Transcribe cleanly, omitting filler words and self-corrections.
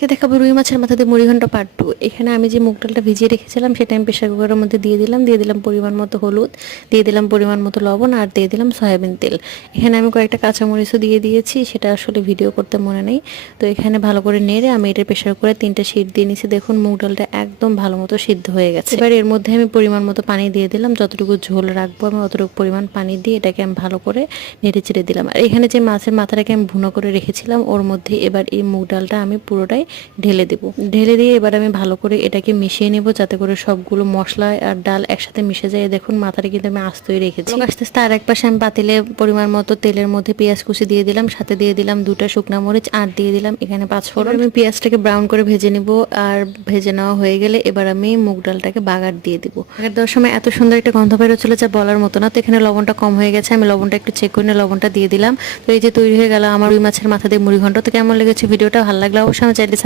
দেখাবো রুই মাছের মাথা দিয়ে মুড়িঘণ্ট পার্ট 2। এখানে আমি যে মুগ ডালটা ভিজিয়ে রেখেছিলাম সেটা আমি প্রেসার কুকারের মধ্যে দিয়ে দিলাম পরিমাণ মতো হলুদ, দিয়ে দিলাম পরিমাণ মতো লবণ আর দিয়ে দিলাম সয়াবিন তেল। এখানে আমি কয়েকটা কাঁচামরিচও দিয়ে দিয়েছি, সেটা আসলে ভিডিও করতে মনে নেই। তো এখানে ভালো করে নেড়ে আমি এটা প্রেসার কুকারে 3টা সিট দিয়ে নিয়েছি। দেখুন মুগ ডালটা একদম ভালো মতো সিদ্ধ হয়ে গেছে। এবার এর মধ্যে আমি পরিমাণ মতো পানি দিয়ে দিলাম, যতটুকু ঝোল রাখবো আমি অতটুকু পরিমাণ পানি দিয়ে এটাকে আমি ভালো করে নেড়ে চেড়ে দিলাম। আর এখানে যে মাছের মাথাটাকে আমি ভুনো করে রেখেছিলাম ওর মধ্যে এবার এই মুগ ডালটা আমি পুরোটাই ঢেলে দেব। ঢেলে দিয়ে এবার আমি ভালো করে এটাকে মিশিয়ে নেব যাতে করে সবগুলো মশলা আর ডাল একসাথে মিশে যায়। দেখুন মাথাটা কিন্তু আমি আস্তই রেখেছি। আস্তে আস্তে আর এক পাশে আমি পাতিলে পরিমাণ মতো তেলের মধ্যে পেঁয়াজ কুচি দিয়ে দিলাম, সাথে দিয়ে দিলাম 2টা শুকনা মরিচ আর দিয়ে দিলাম এখানে 5 ফোড়ন। আমি পেঁয়াজটাকে ব্রাউন করে ভেজে নিব, আর ভেজে নেওয়া হয়ে গেলে এবার আমি মুগ ডালটাকে বাগার দিয়ে দিব। বাগার দেওয়ার সময় এত সুন্দর একটা গন্ধ বেরোচ্ছিল যা বলার মতো না। তো এখানে লবণটা কম হয়ে গেছে, আমি লবণটা একটু চেক করে লবণটা দিয়ে দিলাম। তো এই যে তৈরি হয়ে গেল আমার রুই মাছের মাথা দিয়ে মুড়িঘণ্ট। তো কেমন লেগেছে ভিডিওটা? ভালো লাগলে অবশ্যই আমার চ্যানেল